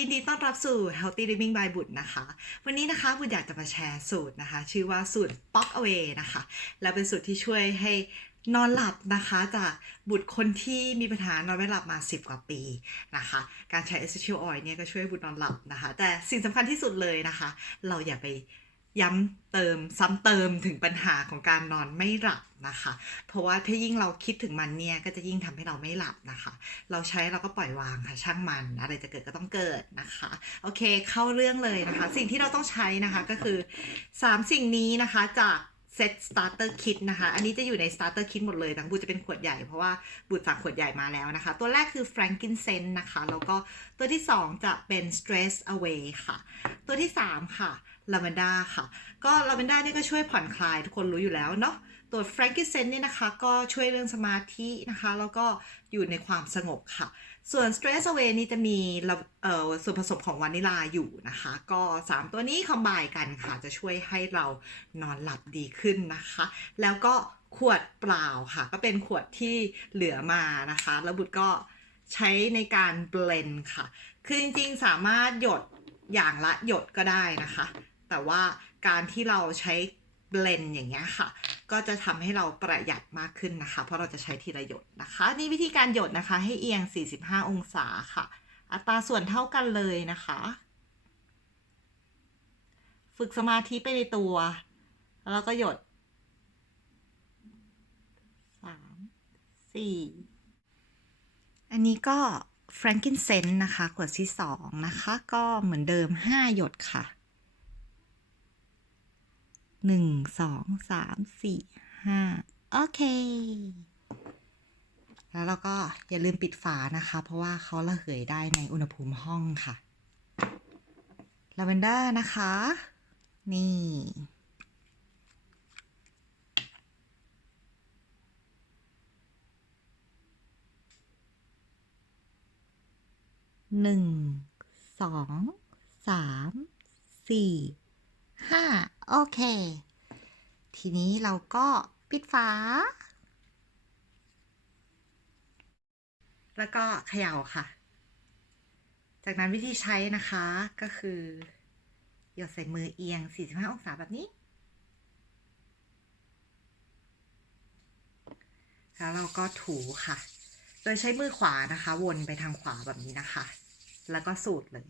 ยินดีต้อนรับสู่ Healthy Living by บุตรนะคะ วันนี้นะคะบุตรอยากจะมาแชร์สูตรนะคะ ชื่อว่าสูตร Pock Away นะคะ และเป็นสูตรที่ช่วยให้นอนหลับนะคะจากบุตรคนที่มีปัญหานอนไม่หลับมา 10 กว่าปีนะคะ การใช้ essential oil เนี่ยก็ช่วยให้บุตรนอนหลับนะคะ แต่สิ่งสำคัญที่สุดเลยนะคะ เราอย่าไป ย้ำเติมซ้ำเติมถึงปัญหาของการนอนไม่หลับนะคะ เพราะว่าถ้ายิ่งเราคิดถึงมันเนี่ยก็จะยิ่งทำให้เราไม่หลับนะคะ เราใช้เราก็ปล่อยวางค่ะช่างมัน อะไรจะเกิดก็ต้องเกิดนะคะ โอเคเข้าเรื่องเลยนะคะ สิ่งที่เราต้องใช้นะคะก็คือ 3 สิ่งนี้นะคะจากเซต starter kit นะคะ อันนี้จะอยู่ใน starter kit หมดเลยทั้งบูจะเป็นขวดใหญ่เพราะว่าบูสั่งขวดใหญ่มาแล้วนะคะ ตัวแรกคือ frankincense นะคะ แล้วก็ตัวที่ 2 จะเป็น stress away ค่ะ ตัวที่ 3 ค่ะ lavender ค่ะ ก็ lavender นี่ก็ช่วยผ่อนคลายทุกคนรู้อยู่แล้วเนาะ ตัว frankincense นี่นะคะก็ช่วยเรื่องสมาธินะคะ แล้วก็อยู่ในความสงบค่ะ ส่วน stress away นี่จะมีส่วนผสมของวานิลาอยู่นะคะ ก็ 3 ตัวนี้คอมไบกันค่ะ จะช่วยให้เรานอนหลับดีขึ้นนะคะ แล้วก็ขวดเปล่าค่ะ ก็เป็นขวดที่เหลือมานะคะ แล้วบุตรก็ใช้ในการเบลนค่ะ คือจริงๆสามารถหยดอย่างละหยดก็ได้นะคะ แต่ว่าการที่เราใช้เบลนอย่างเงี้ยค่ะ ก็จะทำให้เราประหยัดมากขึ้นนะคะ เพราะเราจะใช้ทีละหยดนะคะ นี่วิธีการหยดนะคะ ให้เอียง 45 องศาค่ะ อัตราส่วนเท่ากันเลยนะคะ ฝึกสมาธิไปในตัว แล้วก็หยด 3 4 อันนี้ก็ frankincense นะคะ ขวดที่ 2 นะคะ ก็เหมือนเดิม 5 หยดค่ะ หนึ่งสองสามสี่ห้าโอเค แล้วเราก็อย่าลืมปิดฝานะคะ เพราะว่าเขาระเหยได้ในอุณหภูมิห้องค่ะลาเวนเดอร์นะคะ นี่ หนึ่ง สอง สาม สี่ ห้าโอเค ทีนี้เราก็ปิดฝา แล้วก็เขย่าค่ะ จากนั้นวิธีใช้นะคะก็คือหยดใส่มือเอียง 45 องศาแบบนี้ แล้วเราก็ถูค่ะ โดยใช้มือขวานะคะ วนไปทางขวาแบบนี้นะคะ แล้วก็สูดเลย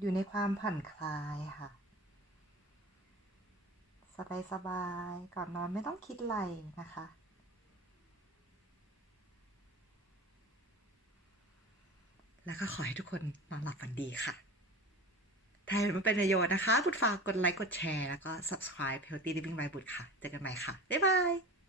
อยู่ในความผ่อนคลายค่ะ สบายสบายๆก่อนนอนไม่ต้องคิดอะไรนะคะ แล้วก็ขอให้ทุกคนนอนหลับฝันดีค่ะถ้าเห็นว่าเป็นประโยชน์นะคะ บุตรฝากกดไลค์ กดแชร์ แล้วก็ subscribe Healthy Living by บุตรค่ะ เจอกันใหม่ค่ะ บ๊ายบาย